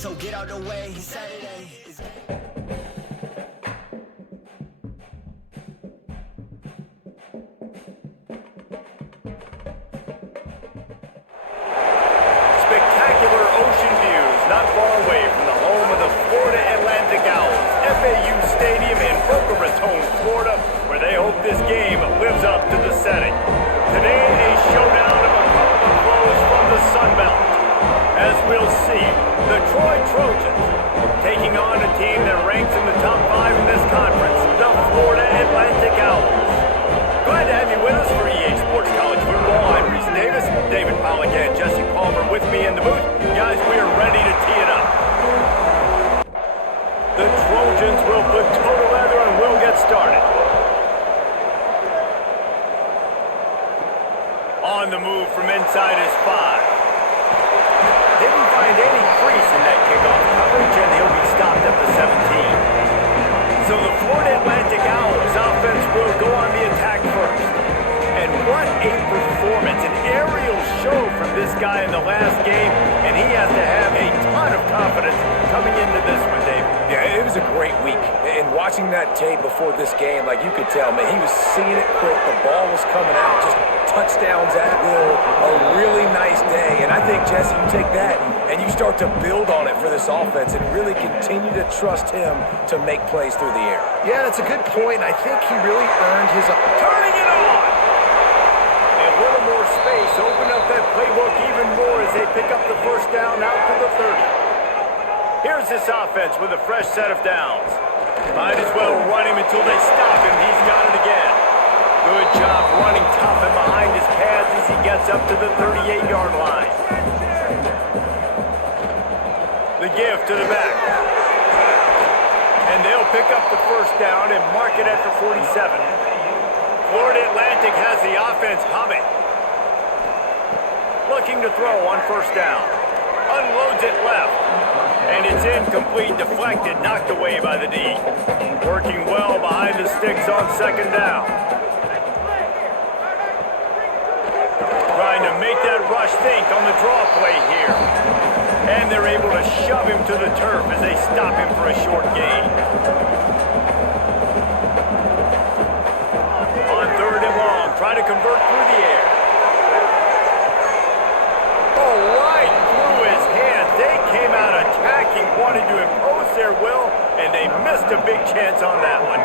so get out the way. Saturday is spectacular ocean views not far away from the home of the Florida Atlantic Owls, FAU Stadium in Boca Raton, Florida, where they hope this game lives up to the setting. Today, a showdown of a couple of foes from the Sun Belt. As we'll see, the Troy Trojans taking on a team that ranks in the top 5 in this conference, the Florida Atlantic Owls. Glad to have you with us for EA Sports College Football. I'm Reese Davis, David Pollack and Jesse Palmer with me in the booth. Guys, we are ready to tee it up. The Trojans will put total leather and we'll get started. On the move from inside is 5. Didn't find any crease in that kickoff coverage, and he'll be stopped at the 17. So the Florida Atlantic Owls offense will go on the attack first. And what a performance, an aerial show from this guy in the last game, and he has to have a ton of confidence coming into this one, Dave. Yeah, it was a great week. And watching that tape before this game, like you could tell, man, he was seeing it quick. The ball was coming out, just touchdowns at will. A really nice day. And I think, Jesse, you take that and you start to build on it for this offense and really continue to trust him to make plays through the air. Yeah, that's a good point. I think he really earned his... Turning it on! A little more space, open up that playbook even more as they pick up the first down out to the 30. Here's this offense with a fresh set of downs. Might as well run him until they stop him. He's got it again. Good job running tough and behind his pads as he gets up to the 38-yard line. The give to the back. And they'll pick up the first down and mark it at the 47. Florida Atlantic has the offense humming. Looking to throw on first down. Unloads it left. And it's incomplete, deflected, knocked away by the D. Working well behind the sticks on second down. Trying to make that rush think on the draw play here. And they're able to shove him to the turf as they stop him for a short gain. On third and long, try to convert through the air. Oh, right through his hands. They came out attacking, wanted to impose their will, and they missed a big chance on that one.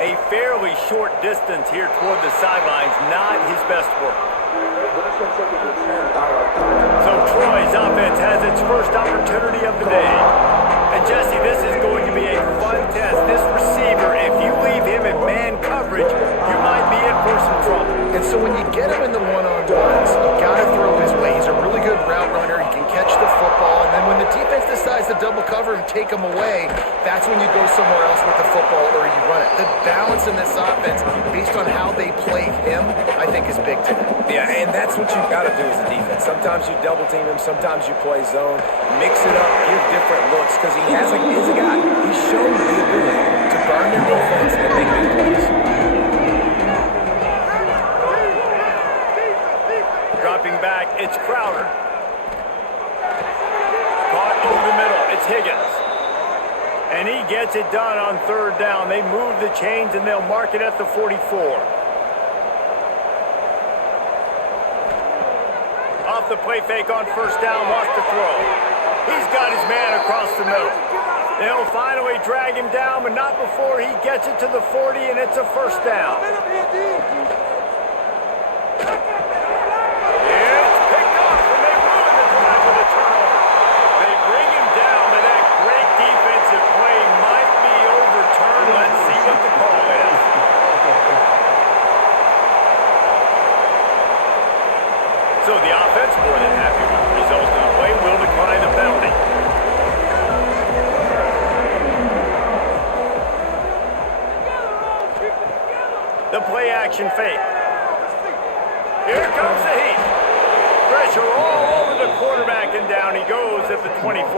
A fairly short distance here toward the sidelines, not his best work. So Troy's offense has its first opportunity of the day. And Jesse, this is going to be a fun test. This receiver, if you leave him in man coverage, you might be in for some trouble. And so when you get him in the one-on-ones, you got to throw his way. He's a really good route runner. He can catch the football. And then when the defense decides to double cover and take him away, that's when you go somewhere else with the football or you run it. The balance in this offense, based on how they play him, I think is big today. Yeah, and that's what you've got to do as a defense. Sometimes you double team him, sometimes you play zone. Mix it up, give different looks, because he's a guy. He's shown the ability to burn their defense and make big plays. Dropping back, it's Crowder. Caught over the middle, it's Higgins. And he gets it done on third down. They move the chains and they'll mark it at the 44. Off the play fake on first down, wants to throw. He's got his man across the middle. They'll finally drag him down, but not before he gets it to the 40, and it's a first down. So the offense, more than happy with the result of the play, will decline the penalty. The play action fake. Here comes the heat. Pressure all over the quarterback, and down he goes at the 24.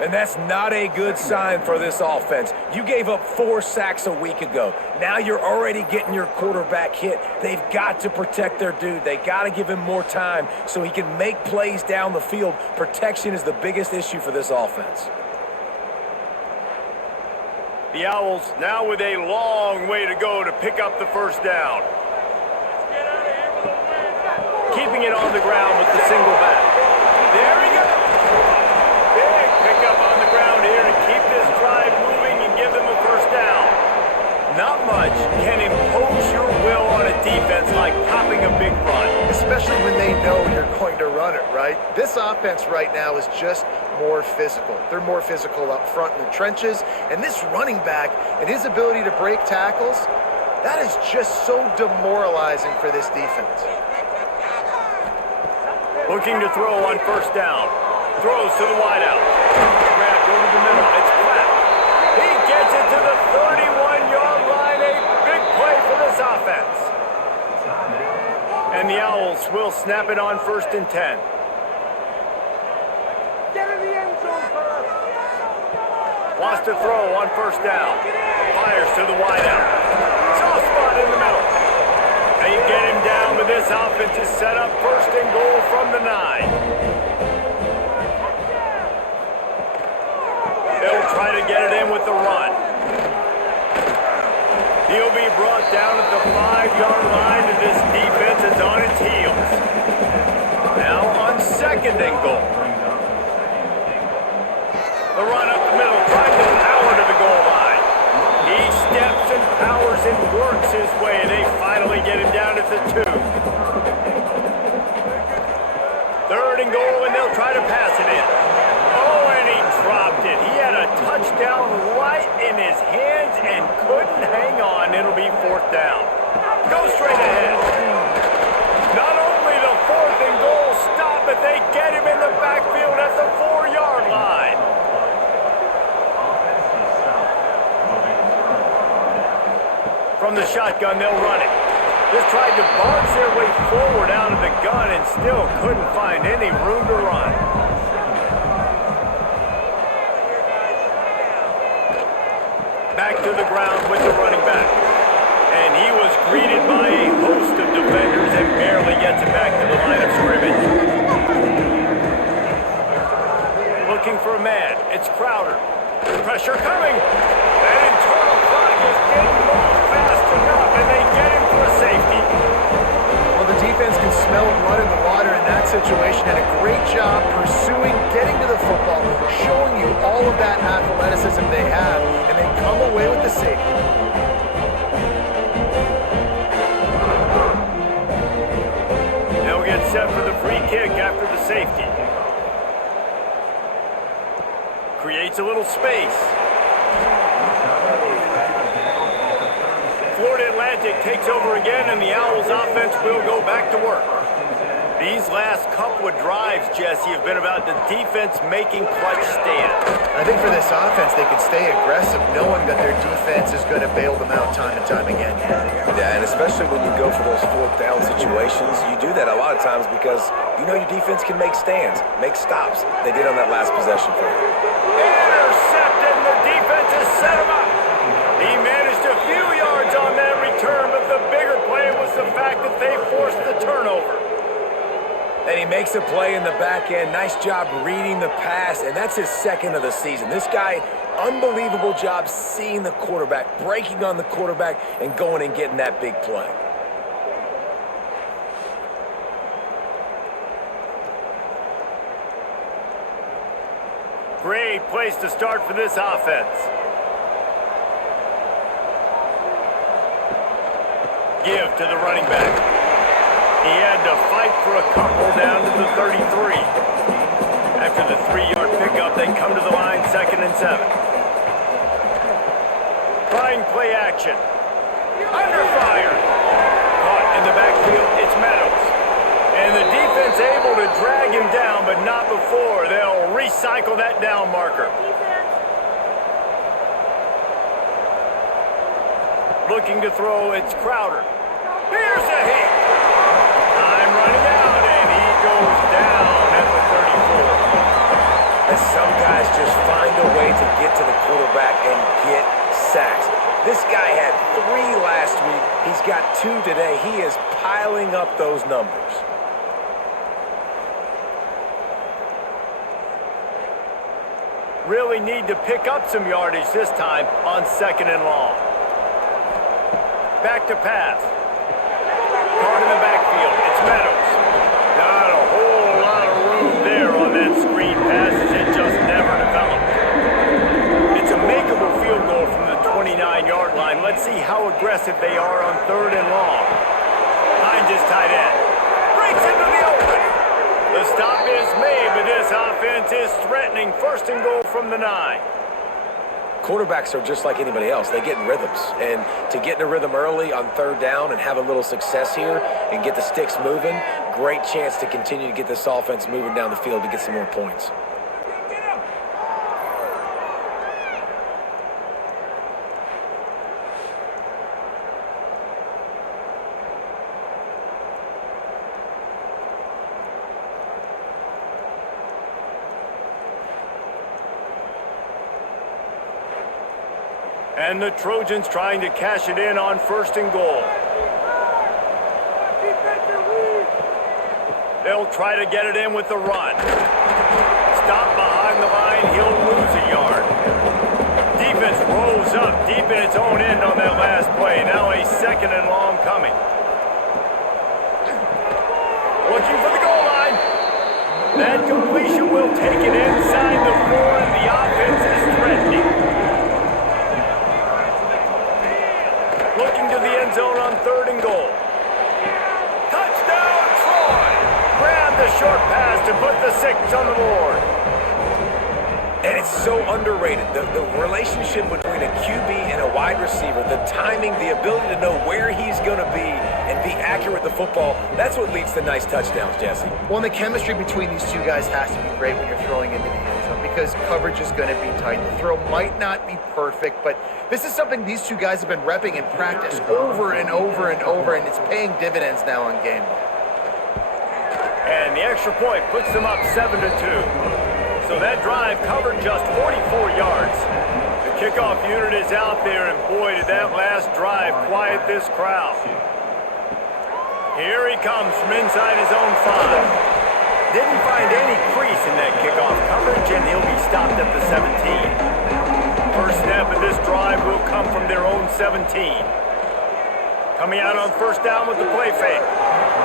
And that's not a good sign for this offense. You gave up 4 sacks a week ago. Now you're already getting your quarterback hit. They've got to protect their dude. They got to give him more time so he can make plays down the field. Protection is the biggest issue for this offense. The Owls now with a long way to go to pick up the first down. Keeping it on the ground with the single back. There we go. Big pickup on the ground here to keep this drive moving and give them a first down. Not much can impose your will on a defense like popping a big run. Especially when they know you're going to run it, right? This offense right now is just more physical. They're more physical up front in the trenches, and this running back and his ability to break tackles, that is just so demoralizing for this defense. Looking to throw on first down. Throws to the wideout. Grabbed over the middle. It's Pratt. He gets it to the 31-yard line. A big play for this offense. And the Owls will snap it on 1st and 10. Get in the end zone first. Wants to throw on first down. Fires to the wideout. Soft spot in the middle. They get him down, but this offense is set up 1st and goal from the 9. They'll try to get it in with the run. He'll be brought down at the 5-yard line, and this defense is on its heels. Now on 2nd and goal. The run up the middle, trying to power to the goal line. He steps and powers and works his way, and they finally get him down at the 2. 3rd and goal, and they'll try to pass it in. Oh, and he dropped it. He had a touchdown right in his hands and couldn't hang on. It'll be 4th down. Go straight ahead. Not only the 4th and goal stop, but they get him in the backfield at the 4-yard line. From the shotgun, they'll run it. Just tried to barge their way forward out of the gun and still couldn't find any room to run. Back to the ground with the running back. And he was greeted by a host of defenders and barely gets it back to the line of scrimmage. Looking for a man. It's Crowder. Pressure coming. That internal clock is getting moved fast enough, and they get him for a safety. Well, the defense can smell blood in the water in that situation, and a great job pursuing, getting to the football, showing you all of that athleticism they have, and they come away with the safety. They'll get set for the free kick after the safety. Creates a little space. Florida Atlantic takes over again, and the Owls offense will go back to work. These last couple of drives, Jesse, have been about the defense making clutch stands. I think for this offense, they can stay aggressive knowing that their defense is going to bail them out time and time again. Yeah, and especially when you go for those 4th down situations, you do that a lot of times because you know your defense can make stands, make stops. They did on that last possession for you. Intercepted, and the defense has set him up. He managed a few yards on that return, but the bigger play was the fact that they forced the turnover. And he makes a play in the back end. Nice job reading the pass, and that's his 2nd of the season. This guy, unbelievable job seeing the quarterback, breaking on the quarterback, and going and getting that big play. Great place to start for this offense. Give to the running back. He had to fight for a couple down to the 33. After the 3-yard pickup, they come to the line 2nd and 7. Trying play action. Under fire. Caught in the backfield, it's Meadows. And the defense able to drag him down, but not before. They'll recycle that down marker. Looking to throw, it's Crowder. Here's a hit. Time running out, and he goes down at the 34. And some guys just find 2 today. He is piling up those numbers. Really need to pick up some yardage this time on 2nd and long. Back to pass. Caught in the backfield. It's Meadows. Not a whole lot of room there on that screen pass as it just never developed. It's a makeable field goal from the 29-yard line. Let's see how aggressive they are on 3rd and long. Hines is tight end. Breaks into the open. The stop is made, but this offense is threatening 1st and goal from the 9. Quarterbacks are just like anybody else. They get in rhythms. And to get in a rhythm early on 3rd down and have a little success here and get the sticks moving, great chance to continue to get this offense moving down the field to get some more points. And the Trojans trying to cash it in on 1st and goal. They'll try to get it in with the run. Stop behind the line, he'll lose a yard. Defense rolls up deep in its own end on that last play. Now a 2nd and long coming. Looking for the goal line. That completion will take it inside the 4, and the offense is threatening. Looking to the end zone on 3rd and goal. Touchdown, Troy! Grab the short pass to put the 6 on the board. And it's so underrated. The relationship between a QB and a wide receiver, the timing, the ability to know where he's going to be and be accurate with the football, that's what leads to nice touchdowns, Jesse. Well, and the chemistry between these two guys has to be great when you're throwing into the end zone because coverage is going to be tight. The throw might not be perfect, but this is something these two guys have been repping in practice over and over and over, and it's paying dividends now on game day. And the extra point puts them up 7-2. So that drive covered just 44 yards. The kickoff unit is out there, and boy, did that last drive quiet this crowd. Here he comes from inside his own 5. Didn't find any crease in that kickoff coverage, and he'll be stopped at the 17. First snap of this drive will come from their own 17. Coming out on 1st down with the play fake.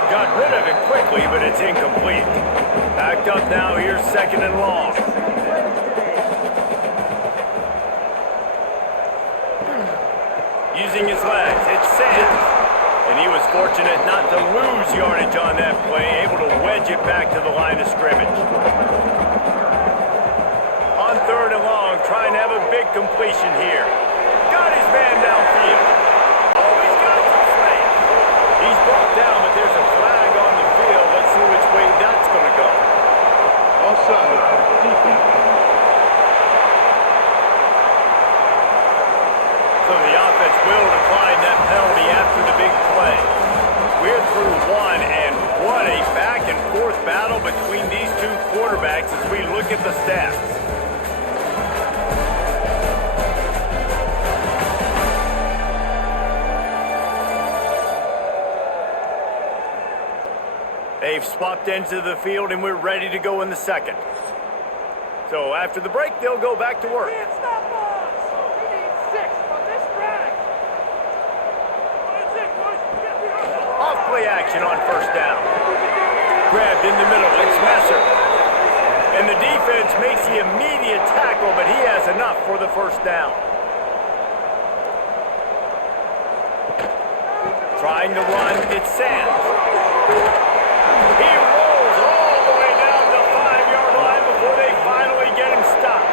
Got rid of it quickly, but it's incomplete. Backed up now, here's 2nd and long. Using his legs, it's Sands. And he was fortunate not to lose yardage on that play, able to wedge it back to the line of scrimmage. On 3rd and long, trying to have a big completion here. Got his man downfield. Oh, he's got some space. He's brought down, but there's a flag on the field. Let's see which way that's going to go. Offside. Defense. So the offense will decline that penalty after the big play. We're through 1, and what a back-and-forth battle between these two quarterbacks as we look at the stats. They've swapped into the field, and we're ready to go in the 2nd. So after the break, they'll go back to work. Can't stop us! We need 6 on this drive! That's it, boys! Get behind! Off-play action on 1st down. Grabbed in the middle, it's Messer. And the defense makes the immediate tackle, but he has enough for the 1st down. Trying to run, it's Sands. He rolls all the way down the 5-yard line before they finally get him stopped.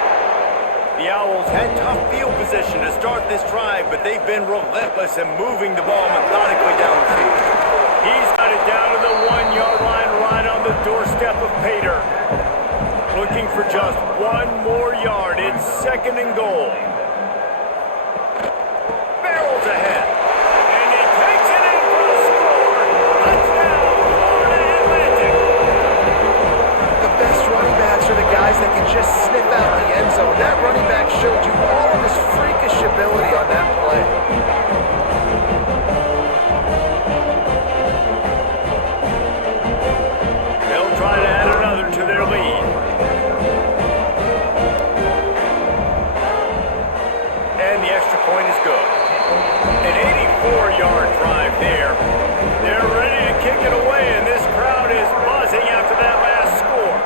The Owls had tough field position to start this drive, but they've been relentless in moving the ball methodically down the field. He's got it down to the 1-yard line right on the doorstep of Pater. Looking for just 1 more yard. It's 2nd and goal. Barrels ahead. And he takes it in for the score. Touchdown, Florida Atlantic. The best running backs are the guys that can just sniff out the end zone. That running back showed you all of his freakish ability on that play. and the extra point is good. An 84-yard drive there. They're ready to kick it away, and this crowd is buzzing after that last score.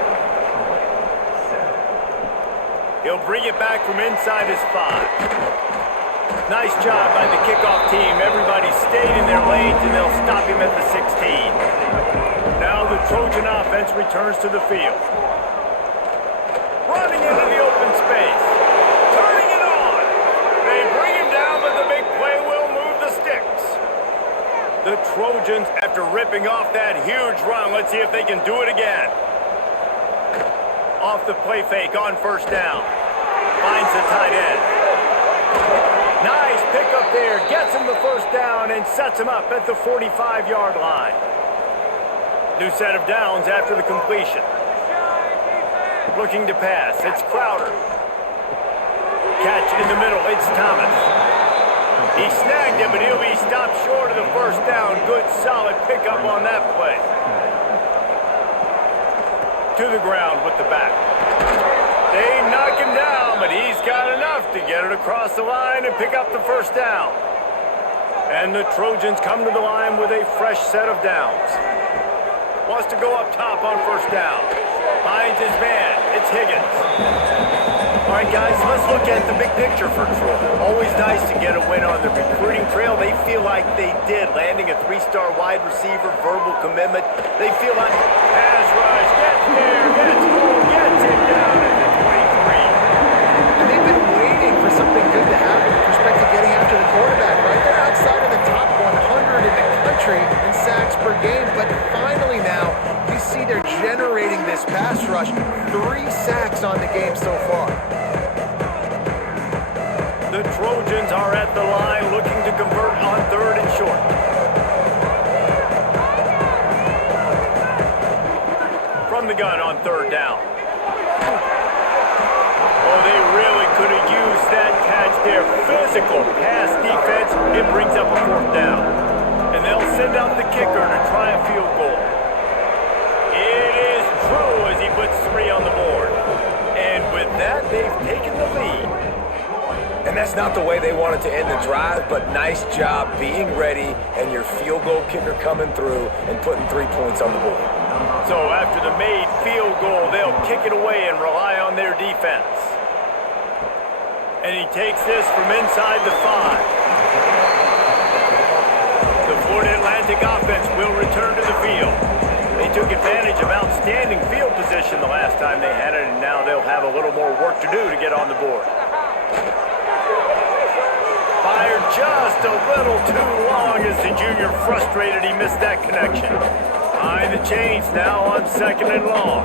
He'll bring it back from inside his 5. Nice job by the kickoff team. Everybody stayed in their lanes, and they'll stop him at the 16. Now the Trojan offense returns to the field. Running into the open space. Turning it on. They bring him down, but the big play will move the sticks. The Trojans, after ripping off that huge run, let's see if they can do it again. Off the play fake on first down. Finds the tight end. Nice pickup there. Gets him the first down and sets him up at the 45-yard line. New set of downs after the completion. Looking to pass. It's Crowder. Catch in the middle. It's Thomas. He snagged it, but he'll be stopped short of the first down. Good, solid pickup on that play. To the ground with the back. They knock him down, but he's got enough to get it across the line and pick up the first down. And the Trojans come to the line with a fresh set of downs. Wants to go up top on first down. Finds his man. It's Higgins. All right, guys, let's look at the big picture for Troy. Always nice to get a win on the recruiting trail. They feel like they did, landing a 3-star wide receiver, verbal commitment. They feel like pass rush, gets there, gets home, gets him down at the 23. And they've been waiting for something good to happen with respect to getting after the quarterback, right? They're outside of the top 100 in the country in sacks per game, but finally now you see they're generating this pass rush. 3 sacks on the game so far. The Trojans are at the line looking to convert on 3rd and short. From the gun on 3rd down. Oh, they really could have used that catch there. Physical pass defense. It brings up a 4th down. And they'll send out the kicker to try a field goal. It is true as he puts 3 on the board. And with that, they've taken the lead. And that's not the way they wanted to end the drive, but nice job being ready and your field goal kicker coming through and putting 3 points on the board. So after the made field goal, they'll kick it away and rely on their defense. And he takes this from inside the 5. The Florida Atlantic offense will return to the field. They took advantage of outstanding field position the last time they had it, and now they'll have a little more work to do to get on the board. Fired just a little too long as the junior frustrated he missed that connection. Behind the chains now on 2nd and long.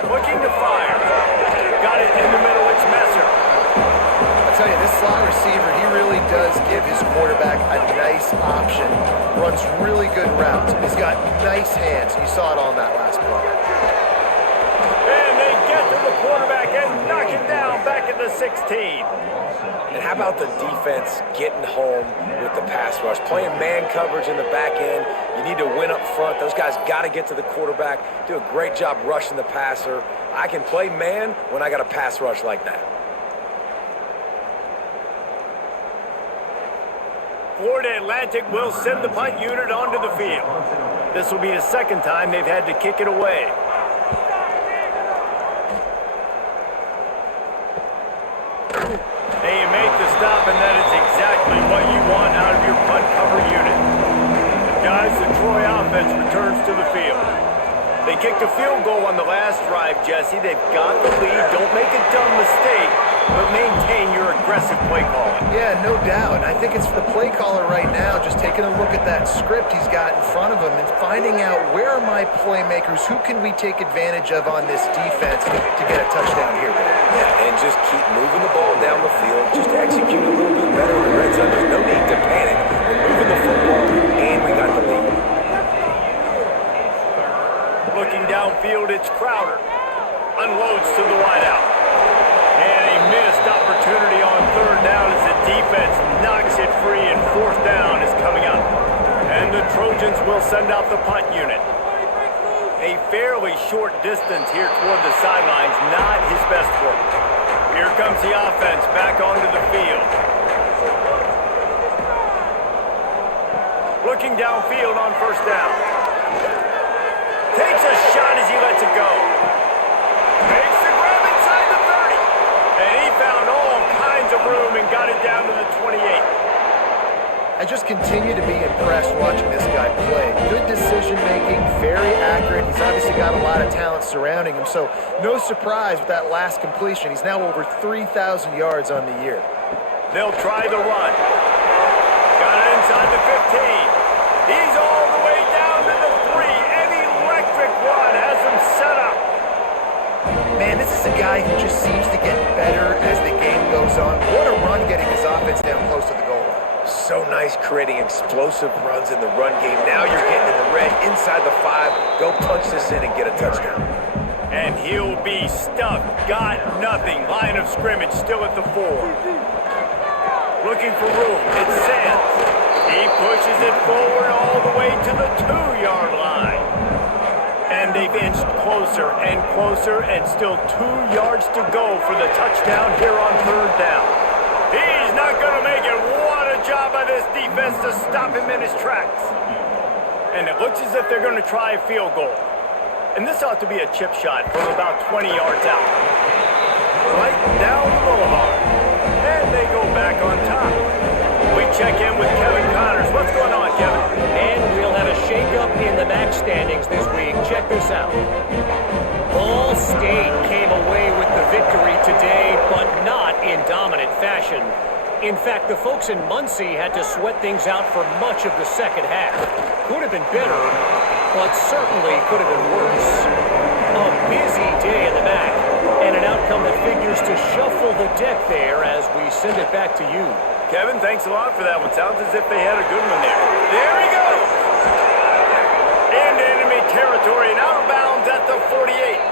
Looking to fire. Got it in the middle, it's Messer. I'll tell you, this slot receiver, he really does give his quarterback a nice option. Runs really good routes. He's got nice hands. You saw it on that last play. And they get to the quarterback and knock him down back at the 16. And how about the defense getting home with the pass rush? Playing man coverage in the back end. You need to win up front. Those guys got to get to the quarterback. Do a great job rushing the passer. I can play man when I got a pass rush like that. Florida Atlantic will send the punt unit onto the field. This will be the 2nd time they've had to kick it away. They make the stop, and that is exactly what you want out of your punt cover unit. Guys, the Troy offense returns to the field. They kicked a field goal on the last drive, Jesse. They've got the lead. Don't make a dumb mistake, but maintain your aggressive play calling. Yeah, no doubt. And I think it's the play caller right now just taking a look at that script he's got in front of him and finding out where are my playmakers, who can we take advantage of on this defense to get a touchdown here. Yeah, and just keep moving the ball down the field. Just execute a little bit better in the red zone. There's no need to panic. We're moving the football, and we got the lead. Looking downfield, it's Crowder. Unloads to the wideout. And a missed opportunity on 3rd down as the defense knocks it free, and 4th down is coming up. And the Trojans will send out the punt unit. A fairly short distance here toward the sidelines, not his best work. Here comes the offense back onto the field. Looking downfield on first down. Takes a shot as he lets it go. Makes the grab inside the 30. And he found all kinds of room and got it down to the 28. I just continue to be impressed watching this guy play. Good decision-making, very accurate. He's obviously got a lot of talent surrounding him, so no surprise with that last completion. He's now over 3,000 yards on the year. They'll try the run. Got it inside the 15. He's all the way down to the 3. An electric run has him set up. Man, this is a guy who just seems to get better as the game goes on. What a run getting his offense down close to the goal line. So nice creating explosive runs in the run game. Now you're getting in the red inside the 5. Go punch this in and get a touchdown. And he'll be stuffed. Got nothing. Line of scrimmage still at the 4. Looking for room. It's Sands. He pushes it forward all the way to the 2-yard line. And they've inched closer and closer, and still 2 yards to go for the touchdown here on third down. He's not going to make it. What a job by this defense to stop him in his tracks. And it looks as if they're going to try a field goal. And this ought to be a chip shot from about 20 yards out. Right down the boulevard. And they go back on top. We check in with Kevin Connors. What's going on, Kevin? And we'll have a shake-up in the MAC standings this week. Check this out. Ball State came away with the victory today, but not in dominant fashion. In fact, the folks in Muncie had to sweat things out for much of the second half. Could have been better, but certainly could have been worse. A busy day in the MAC, and an outcome that figures to shuffle the deck there as we send it back to you. Kevin, thanks a lot for that one. Sounds as if they had a good one there. There he goes! Into enemy territory and out of bounds at the 48.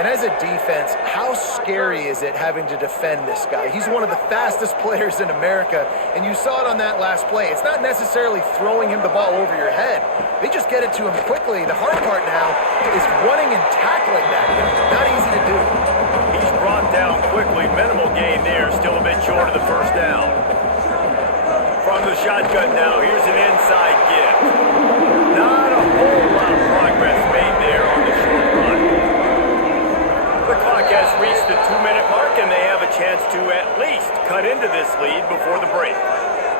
And as a defense, how scary is it having to defend this guy? He's one of the fastest players in America, and you saw it on that last play. It's not necessarily throwing him the ball over your head. They just get it to him quickly. The hard part now is running and tackling that guy. Not easy to do. He's brought down quickly. Minimal gain there. Still a bit short of the first down. From the shotgun now, here's an inside give. Not a whole lot of progress made there on the short run. The clock has reached the 2-minute mark, and they have a chance to at least cut into this lead before the break.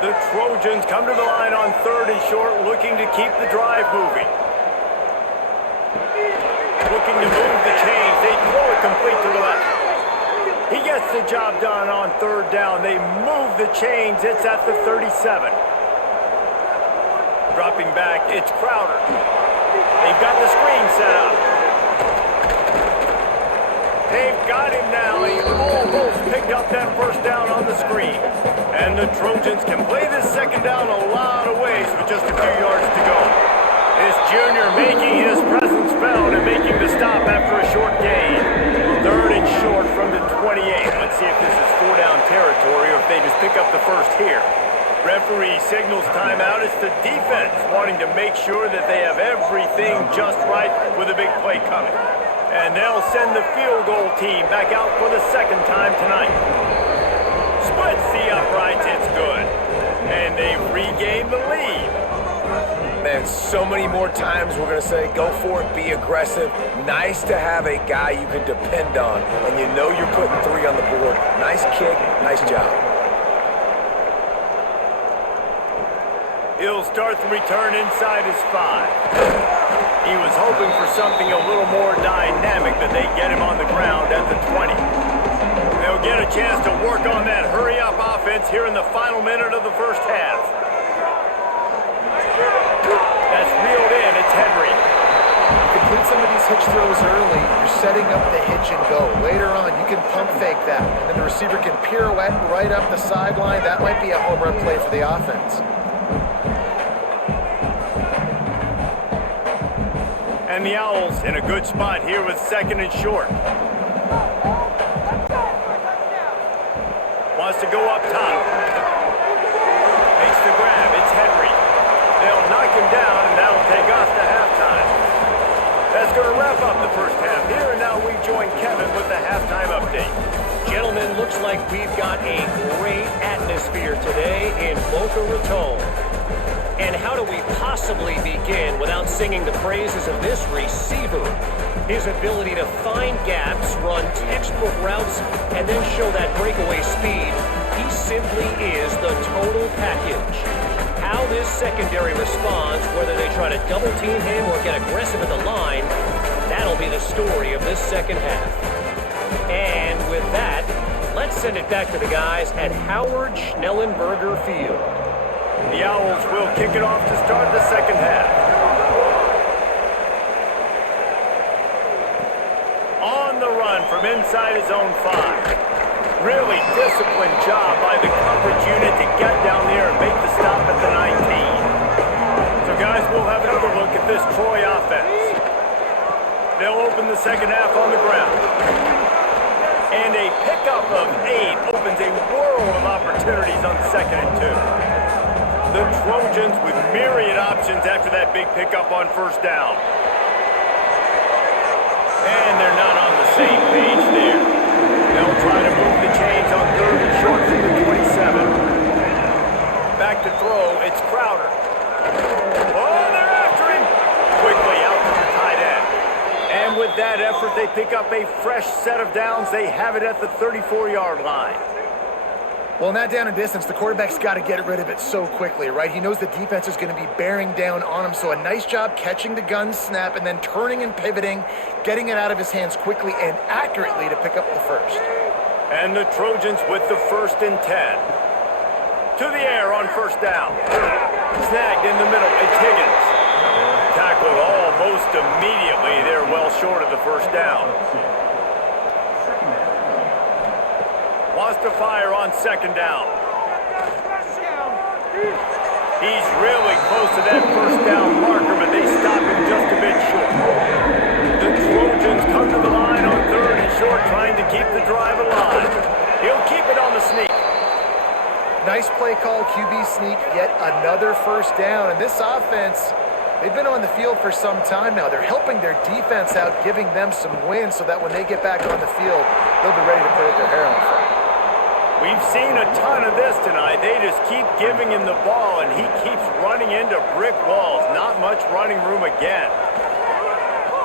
The Trojans come to the line on 3rd and short, looking to keep the drive moving. Looking to move the chains. They throw it complete to the left. He gets the job done on 3rd down. They move the chains. It's at the 37. Dropping back, it's Crowder. They've got the screen set up. They've got him now. He almost picked up that first down on the screen. And the Trojans can play this second down a lot of ways with just a few yards to go. This junior making his presence felt and making the stop after a short gain. 3rd and short from the 28. Let's see if this is 4-down territory or if they just pick up the first here. Referee signals timeout. It's the defense wanting to make sure that they have everything just right with a big play coming. And they'll send the field goal team back out for the second time tonight. Splits the uprights, it's good. And they've regained the lead. Man, so many more times we're going to say, go for it, be aggressive. Nice to have a guy you can depend on, and you know you're putting 3 on the board. Nice kick, nice job. He'll start the return inside his 5. He was hoping for something a little more dynamic, but they get him on the ground at the 20. They'll get a chance to work on that hurry-up offense here in the final minute of the first half. That's reeled in. It's Henry. You complete some of these hitch throws early, you're setting up the hitch and go. Later on, you can pump fake that, and then the receiver can pirouette right up the sideline. That might be a home run play for the offense. And the Owls in a good spot here with 2nd and short. Wants to go up top. Makes the grab. It's Henry. They'll knock him down, and that'll take us to halftime. That's going to wrap up the first half here, and now we join Kevin with the halftime update. Gentlemen, looks like we've got a great atmosphere today in Boca Raton. And how do we possibly begin without singing the praises of this receiver? His ability to find gaps, run textbook routes, and then show that breakaway speed. He simply is the total package. How this secondary responds, whether they try to double team him or get aggressive at the line, that'll be the story of this second half. And with that, let's send it back to the guys at Howard Schnellenberger Field. The Owls will kick it off to start the second half. On the run from inside his own 5. Really disciplined job by the coverage unit to get down there and make the stop at the 19. So guys, we'll have another look at this Troy offense. They'll open the second half on the ground. And a pickup of 8 opens a world of opportunities on 2nd and 2. The Trojans with myriad options after that big pickup on first down. And they're not on the same page there. They'll try to move the chains on 3rd and short from the 27. Back to throw, it's Crowder. Oh, they're after him! Quickly out to the tight end. And with that effort, they pick up a fresh set of downs. They have it at the 34-yard line. Well, in that down and distance, the quarterback's got to get rid of it so quickly, right? He knows the defense is going to be bearing down on him, so a nice job catching the gun snap and then turning and pivoting, getting it out of his hands quickly and accurately to pick up the first. And the Trojans with the 1st and 10. To the air on first down. Snagged in the middle, it's Higgins. Tackled almost immediately. They're well short of the first down. Wants to fire on 2nd down. He's really close to that first down marker, but they stop him just a bit short. The Trojans come to the line on 3rd and short, trying to keep the drive alive. He'll keep it on the sneak. Nice play call, QB sneak, yet another first down. And this offense, they've been on the field for some time now. They're helping their defense out, giving them some wins so that when they get back on the field, they'll be ready to put their hair on fire. We've seen a ton of this tonight. They just keep giving him the ball, and he keeps running into brick walls. Not much running room again.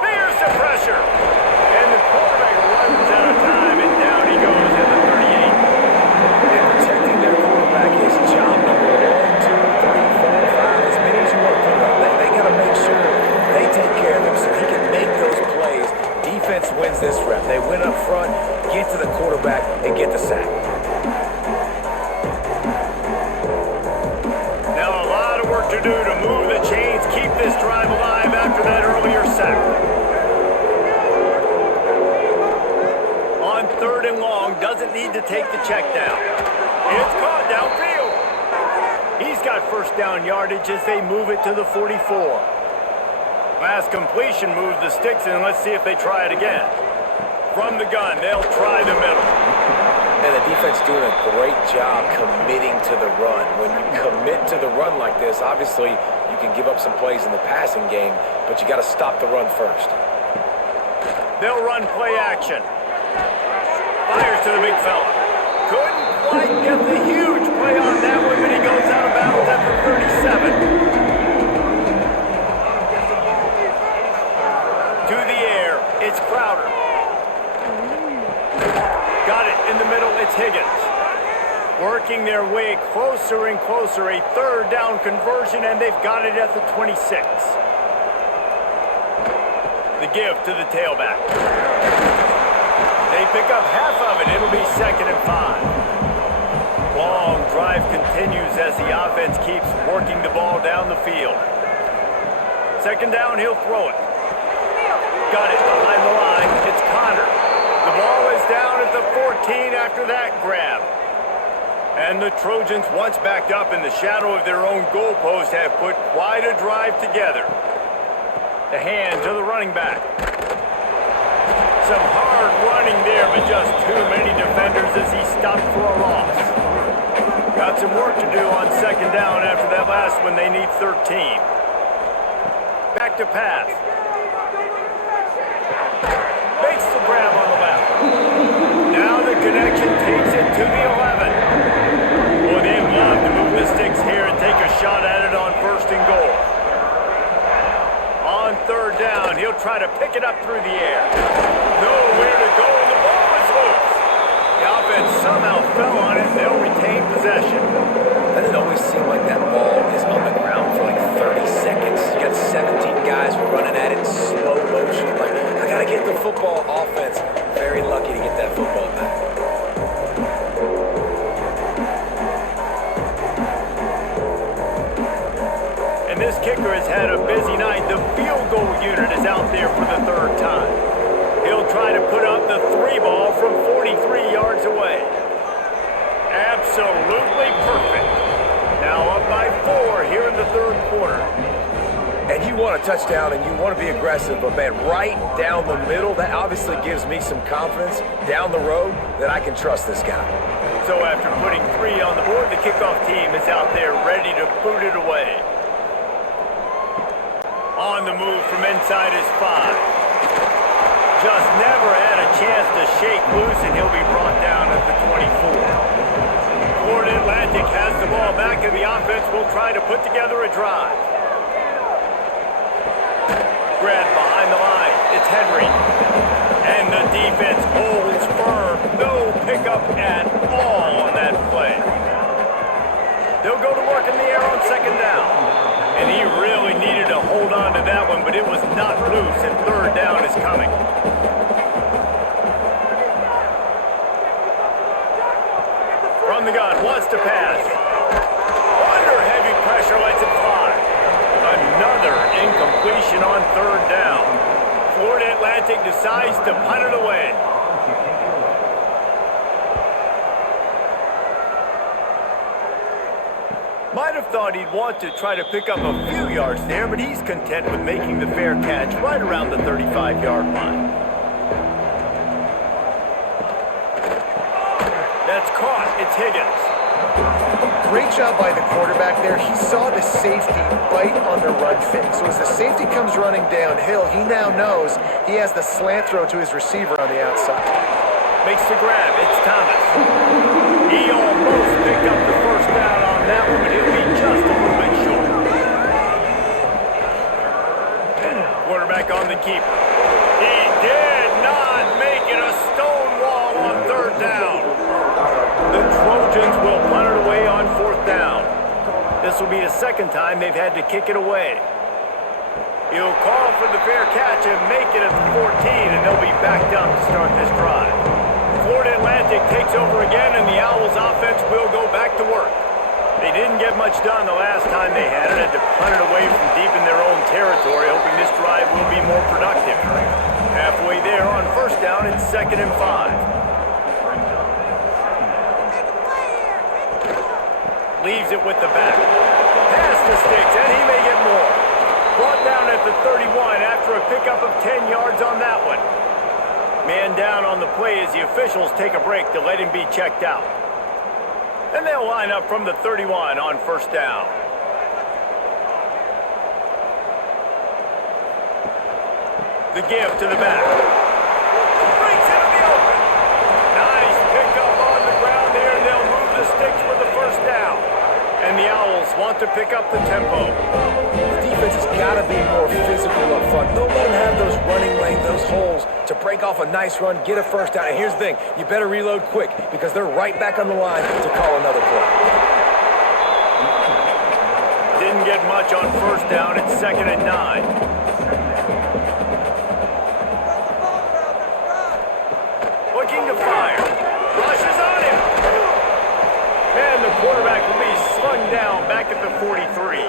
There's the pressure. And the quarterback runs out of time, and down he goes at the 38. And protecting their quarterback is job number 1, 2, 3, 4, 5, as many as you want to put up. They got to make sure they take care of him so he can make those plays. Defense wins this rep. They win up front, get to the quarterback, and get the sack. To do to move the chains, keep this drive alive after that earlier sack. On 3rd and long, doesn't need to take the check down. It's caught downfield. He's got first down yardage as they move it to the 44. Last completion moved the sticks, and let's see if they try it again. From the gun, they'll try the middle. And the defense doing a great job committing to the run. When you commit to the run like this, obviously you can give up some plays in the passing game, but you got to stop the run first. They'll run play action. Fires to the big fella. Couldn't quite get the huge play on that one, but he goes out of bounds at the 37. To the air, it's Crowder. Got it in the middle, it's Higgins. Working their way closer and closer, a 3rd down conversion, and they've got it at the 26. The give to the tailback. They pick up half of it, it'll be 2nd and 5. Long drive continues as the offense keeps working the ball down the field. 2nd down, he'll throw it. Got it behind the line, it's Connor. The ball is down at the 14 after that grab. And the Trojans, once backed up in the shadow of their own goalpost, have put quite a drive together. The hand to the running back. Some hard running there, but just too many defenders as he stopped for a loss. Got some work to do on 2nd down after that last one. They need 13. Back to pass. Makes the grab on the left. Now the connection try to pick it up through the air. Nowhere to go, and the ball is loose. The offense somehow fell on it, and they'll retain possession. Doesn't it always seem like that ball is on the ground for like 30 seconds? You got 17 guys running at it in slow motion. Like, I got to get the football. Offense very lucky to get that football back. And this kicker has had a busy night. The field goal unit is out there for the third time. He'll try to put up the 3 ball from 43 yards away. Absolutely perfect. Now up by 4 here in the third quarter. And you want a touchdown and you want to be aggressive, but man, right down the middle, that obviously gives me some confidence down the road that I can trust this guy. So after putting 3 on the board, the kickoff team is out there ready to boot it away. On the move from inside his 5. Just never had a chance to shake loose, and he'll be brought down at the 24. Florida Atlantic has the ball back, and the offense will try to put together a drive. Grab behind the line. It's Henry. And the defense holds firm. No pickup at all on that play. They'll go to work in the air on second down. And he really needed to hold on to that one, but it was not loose, and third down is coming. From the gun, wants to pass. Under heavy pressure, lets it fly. Another incompletion on third down. Florida Atlantic decides to punt it away. Might have thought he'd want to try to pick up a few yards there, but he's content with making the fair catch right around the 35-yard line. That's caught. It's Higgins. Great job by the quarterback there. He saw the safety bite on the run fake. So as the safety comes running downhill, he now knows he has the slant throw to his receiver on the outside. Makes the grab. It's Thomas. He almost picked up the first down on that one, but he'll be just a little bit short. Quarterback on the keeper. He did not make it a stone wall on third down. The Trojans will punt it away on fourth down. This will be the second time they've had to kick it away. He'll call for the fair catch and make it at the 14, and they'll be backed up to start this drive. Florida Atlantic takes over again, and the Owls offense will go back to work. They didn't get much done the last time they had it, had to punt it away from deep in their own territory, hoping this drive will be more productive. Halfway there on first down, it's 2nd and 5. Leaves it with the back. Pass to Sticks, and he may get more. Brought down at the 31 after a pickup of 10 yards on that one. Man down on the play as the officials take a break to let him be checked out. And they'll line up from the 31 on first down. The give to the back. Breaks into the open. Nice pickup on the ground there, and they'll move the Sticks for the first down. And the Owls want to pick up the tempo. The defense has got to be more physical up front. Don't let them have those running lanes, those holes to break off a nice run, get a first down. And here's the thing, you better reload quick because they're right back on the line to call another play. Didn't get much on first down. It's 2nd and 9. Looking to fire. Rushes on him. And the quarterback will be slung down back at the 43.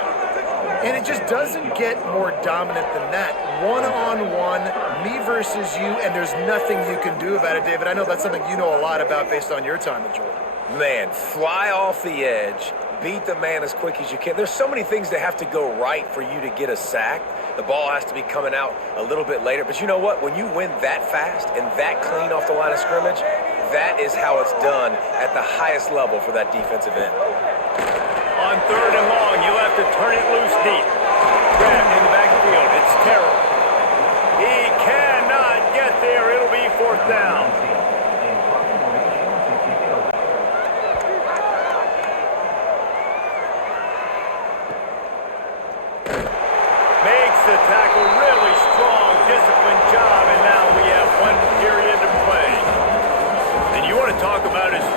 And it just doesn't get more dominant than that. One-on-one, me versus you, and there's nothing you can do about it, David. I know that's something you know a lot about based on your time with Jordan. Man, fly off the edge, beat the man as quick as you can. There's so many things that have to go right for you to get a sack. The ball has to be coming out a little bit later. But you know what? When you win that fast and that clean off the line of scrimmage, that is how it's done at the highest level for that defensive end. On 3rd and long, you'll have to turn it loose deep. Grabbed in the backfield. It's Terrell. He cannot get there. It'll be 4th down. Makes the tackle really strong.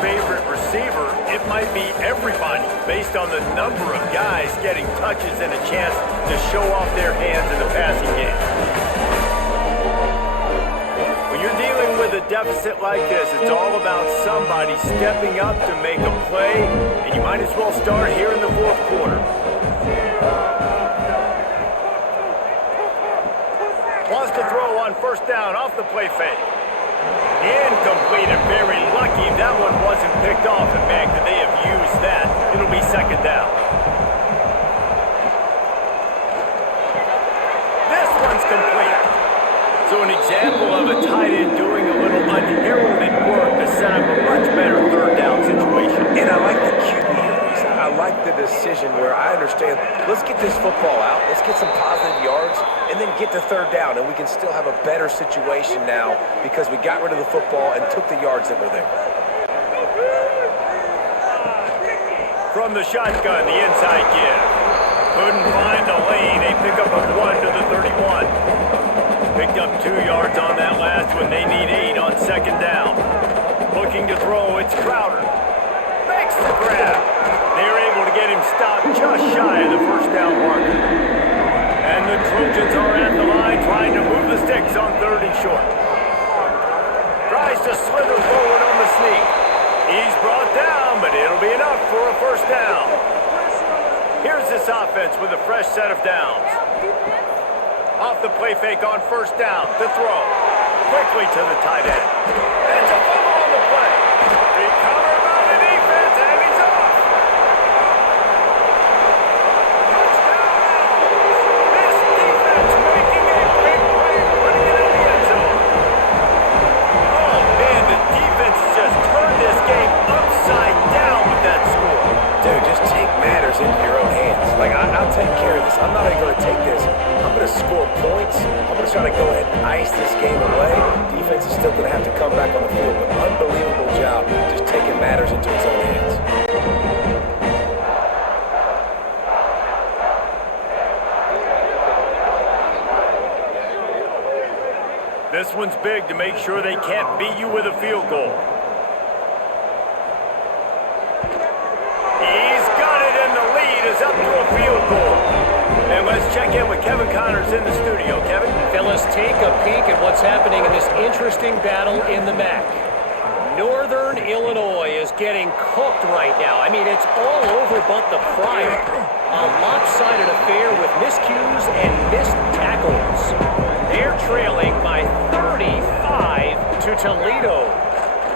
favorite receiver, it might be everybody based on the number of guys getting touches and a chance to show off their hands in the passing game. When you're dealing with a deficit like this, it's all about somebody stepping up to make a play, and you might as well start here in the fourth quarter. Wants to throw on first down off the play fake. Incomplete, and very lucky that one wasn't picked off, and man, could they have used that. It'll be second down. This one's complete. So an example of a tight end doing a little unheralded work to set up a much better third down situation. And I like the QB release. I like the decision where I understand, let's get this football out, let's get some positive yards, and then get to third down, and we can still have a better situation now because we got rid of the football and took the yards that were there. From the shotgun, the inside give. Couldn't find a lane. A pickup of 1 to the 31. Picked up 2 yards on that last one. They need 8 on second down. Looking to throw, it's Crowder. Makes the grab. They're able to get him stopped just shy of the first down marker. And the Trojans are at the line trying to move the sticks on third and short. Tries to slither forward on the sneak. He's brought down, but it'll be enough for a first down. Here's this offense with a fresh set of downs. Off the play fake on first down, to throw. Quickly to the tight end. It's a fumble on the play. Recovered by the defense, and he's off. Touchdown Owls. This defense making a big play, putting it in the end zone. Oh, man, the defense has just turned this game upside down with that score. Dude, just take matters into your own hands. Like, I'll take care of this. I'm not even going to take this. I'm going to score points. I'm going to try to go ahead and ice this game away. Defense is still going to have to come back on the field. But unbelievable job just taking matters into his own hands. This one's big to make sure they can't beat you with a field goal. He's got it, and the lead is up to a field goal. And let's check in with Kevin Connors in the studio. Kevin? Fellas, take a peek at what's happening in this interesting battle in the MAC. Northern Illinois is getting cooked right now. I mean, it's all over but the prior. A lopsided affair with miscues and missed tackles. They're trailing by 35 to Toledo.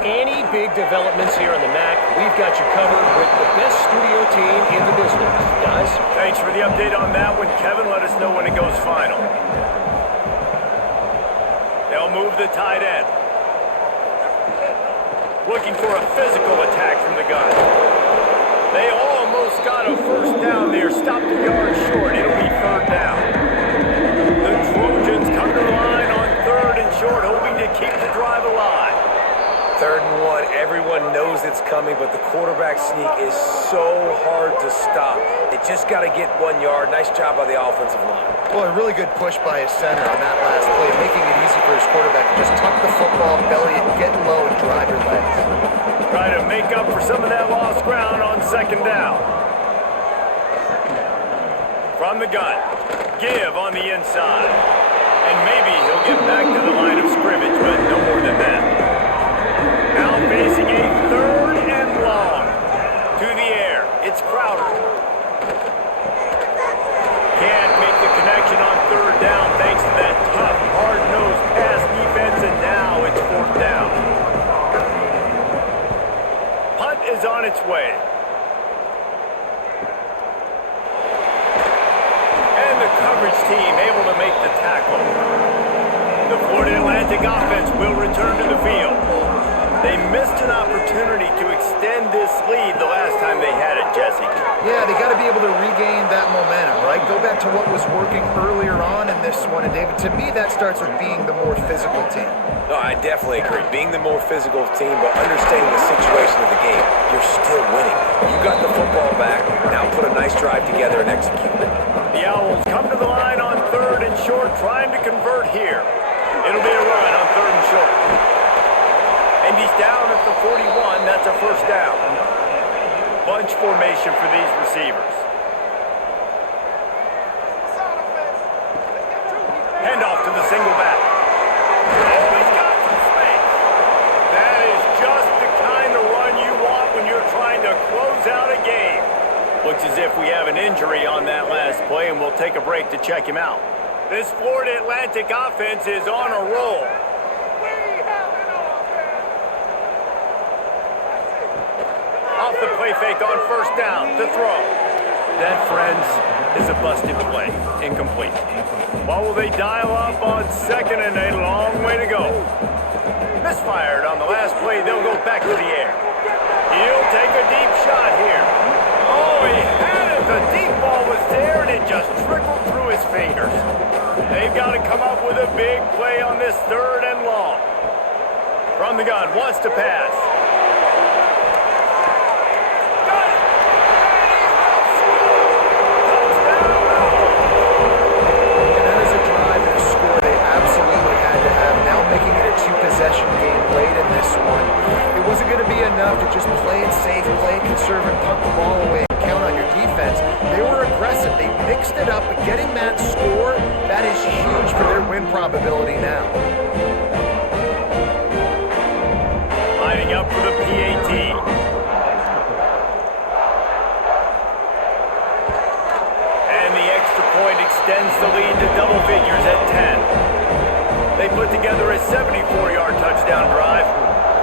Any big developments here in the MAC, we've got you covered with the best studio team in the business. Guys? Thanks for the update on that one, Kevin. Let us know when it goes final. They'll move the tight end. Looking for a physical attack from the gun. They almost got a first down there. Stopped a yard short. It'll be third down. The Trojans come to the line on third and short, hoping to keep the drive alive. 3rd and 1, everyone knows it's coming, but the quarterback sneak is so hard to stop. They just got to get 1 yard. Nice job by the offensive line. Well, a really good push by his center on that last play, making it easy for his quarterback to just tuck the football, belly it, get low, and drive your legs. Try to make up for some of that lost ground on second down. From the gun, give on the inside. And maybe he'll get back to the line of scrimmage, but no more than that. Now facing a 3rd and long. To the air, it's Crowder. Can't make the connection on 3rd down thanks to that tough, hard-nosed pass defense, and now it's 4th down. Punt is on its way. And the coverage team able to make the tackle. The Florida Atlantic offense will return to the field. They missed an opportunity to extend this lead the last time they had it, Jesse. Yeah, they got to be able to regain that momentum, right? Go back to what was working earlier on in this one. And David, to me, that starts with being the more physical team. No, I definitely agree. Being the more physical team, but understanding the situation of the game, you're still winning. You got the football back. Now put a nice drive together and execute it. The Owls come to the line on 3rd and short, trying to convert here. It'll be a run on 3rd and short. And And he's down at the 41. That's a first down. Bunch formation for these receivers. Handoff to the single back. Oh, he's got some space. That is just the kind of run you want when you're trying to close out a game. Looks as if we have an injury on that last play, and we'll take a break to check him out. This Florida Atlantic offense is on a roll. Off the play fake on first down to throw. That, friends, is a busted play. Incomplete. What will they dial up on second and a long way to go? Misfired on the last play. They'll go back to the air. He'll take a deep shot here. Oh, he had it. The deep ball was there, and it just trickled through his fingers. They've got to come up with a big play on this third and long. From the gun, wants to pass. Possession game late in this one. It wasn't going to be enough to just play it safe, play it conservative, punt the ball away, and count on your defense. They were aggressive. They mixed it up, but getting that score, that is huge for their win probability now. Lining up for the PAT. And the extra point extends the lead to double figures at 10. They put together a 74-yard touchdown drive.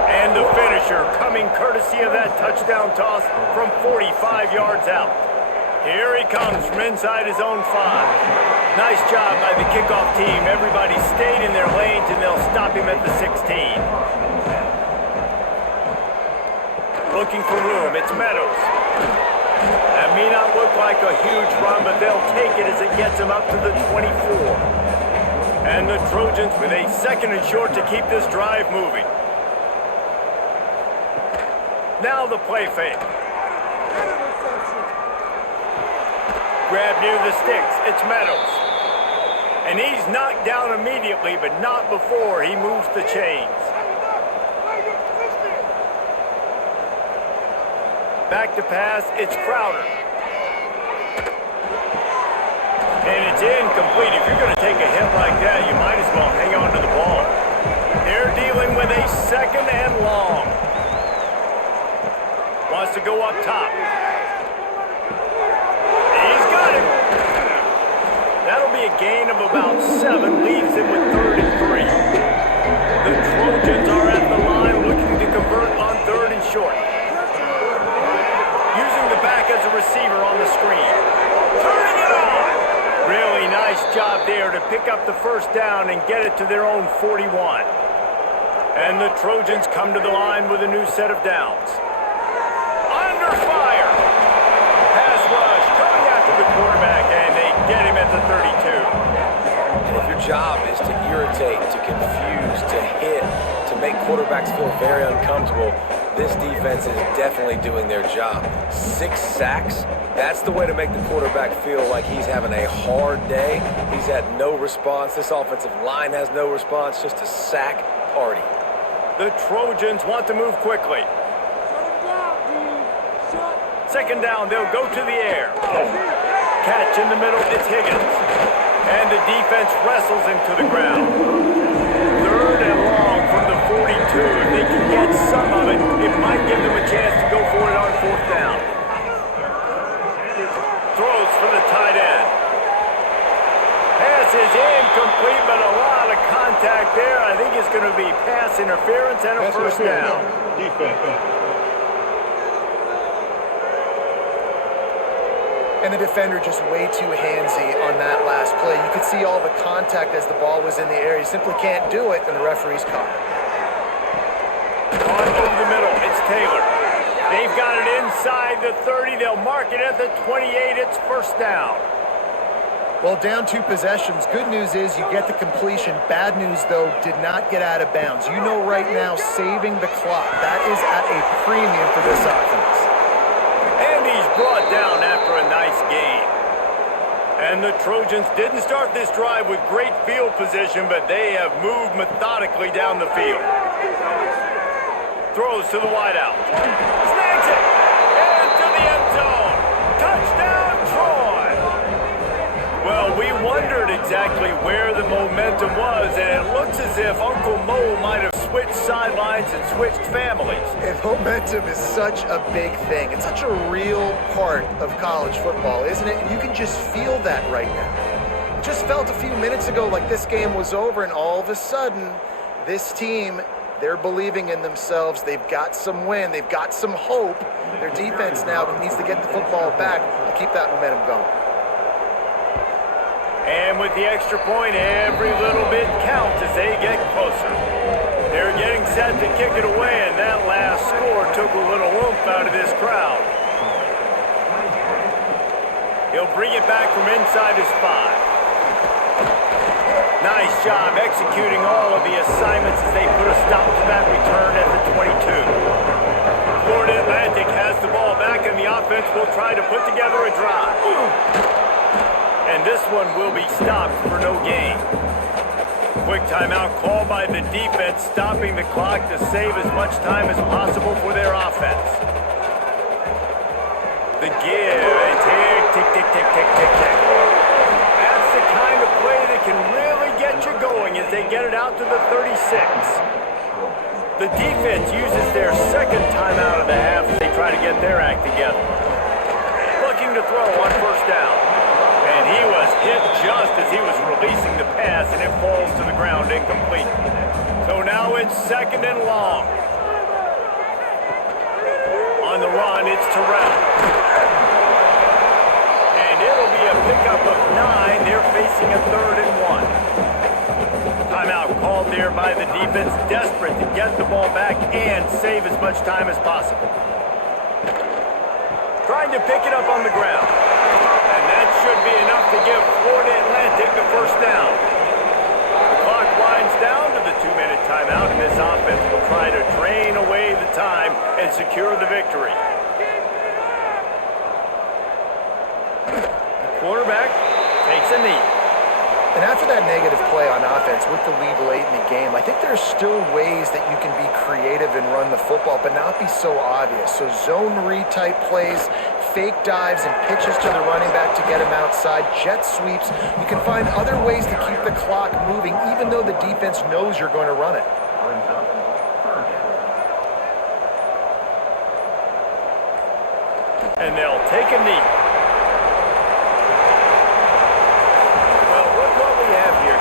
And the finisher coming courtesy of that touchdown toss from 45 yards out. Here he comes from inside his own 5. Nice job by the kickoff team. Everybody stayed in their lanes, and they'll stop him at the 16. Looking for room. It's Meadows. That may not look like a huge run, but they'll take it as it gets him up to the 24. And the Trojans with a second and short to keep this drive moving. Now the play fake. Grab near the sticks. It's Meadows. And he's knocked down immediately, but not before he moves the chains. Back to pass. It's Crowder. And it's incomplete. If you're going to take a hit like that, you might as well hang on to the ball. They're dealing with a second and long. Wants to go up top. He's got it. That'll be a gain of about 7. Leaves him with 3rd and 3. The Trojans are at the line looking to convert on 3rd and short. Using the back as a receiver on the screen. Turning it on. Really nice job there to pick up the first down and get it to their own 41. And the Trojans come to the line with a new set of downs. Under fire. Pass rush coming after the quarterback, and they get him at the 32. And if your job is to irritate, to confuse, to hit, to make quarterbacks feel very uncomfortable, this defense is definitely doing their job. 6 sacks, that's the way to make the quarterback feel like he's having a hard day. He's had no response. This offensive line has no response, just a sack party. The Trojans want to move quickly. Second down, they'll go to the air. Catch in the middle, it's Higgins. And the defense wrestles him to the ground. 3rd and long from the 42. If they can get some of it, it might give them a chance to go for it on 4th down. Throws for the tight end. Pass is incomplete, but a lot of contact there. I think it's going to be pass interference and a first down. And the defender just way too handsy on that last play. You could see all the contact as the ball was in the air. You simply can't do it, and the referee's caught it. On over the middle, it's Taylor. They've got it inside the 30. They'll mark it at the 28. It's first down. Well, down 2 possessions. Good news is you get the completion. Bad news, though, did not get out of bounds. You know right now, saving the clock. That is at a premium for this offense. And he's brought down after a nice gain. And the Trojans didn't start this drive with great field position, but they have moved methodically down the field. Throws to the wideout. Snags it. Into the end zone. Touchdown, Troy. Well, we wondered exactly where the momentum was, and it looks as if Uncle Mo might have switched sidelines and switched families. And momentum is such a big thing. It's such a real part of college football, isn't it? And you can just feel that right now. It just felt a few minutes ago like this game was over, and all of a sudden, this team, they're believing in themselves. They've got some win. They've got some hope. Their defense now needs to get the football back to keep that momentum going. And with the extra point, every little bit counts as they get closer. They're getting set to kick it away, and that last score took a little oomph out of this crowd. He'll bring it back from inside his 5. Nice job executing all of the assignments as they put a stop to that return at the 22. Florida Atlantic has the ball back, and the offense will try to put together a drive. And this one will be stopped for no gain. Quick timeout called by the defense, stopping the clock to save as much time as possible for their offense. The give, and tick, tick, tick, tick, tick, tick, tick. That's the kind of play that can really get you going as they get it out to the 36. The defense uses their second timeout of the half as they try to get their act together. Looking to throw on first down. And he was hit just as he was releasing the pass, and it falls to the ground incomplete. So now it's second and long. On the run, it's Terrell. And it'll be a pickup of 9. They're facing a 3rd and 1. Timeout called there by the defense, desperate to get the ball back and save as much time as possible. Trying to pick it up on the ground. And that should be enough to give Florida Atlantic the first down. The clock winds down to the 2-minute timeout, and this offense will try to drain away the time and secure the victory. The quarterback takes a knee. And after that negative play on offense with the lead late in the game, I think there's still ways that you can be creative and run the football, but not be so obvious. So zone read type plays, fake dives and pitches to the running back to get him outside, jet sweeps. You can find other ways to keep the clock moving, even though the defense knows you're going to run it. And they'll take a knee.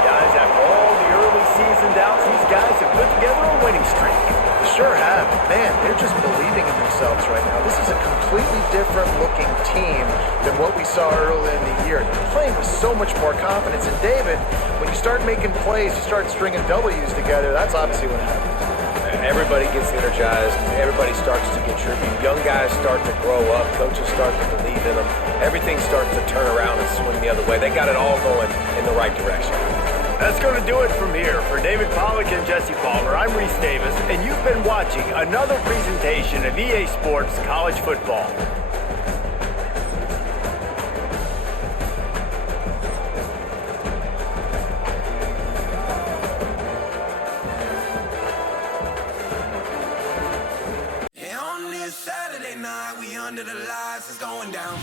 After all the early season doubts, these guys have put together a winning streak. Sure have. Man, they're just believing in themselves right now. This is a completely different looking team than what we saw early in the year. They're playing with so much more confidence. And David, when you start making plays, you start stringing W's together, that's obviously what happens. Everybody gets energized. Everybody starts to contribute. Young guys start to grow up. Coaches start to believe in them. Everything starts to turn around and swing the other way. They got it all going in the right direction. That's going to do it from here. For David Pollack and Jesse Palmer, I'm Reese Davis, and you've been watching another presentation of EA Sports College Football. Yeah, on this Saturday night, we under the lights, it's going down.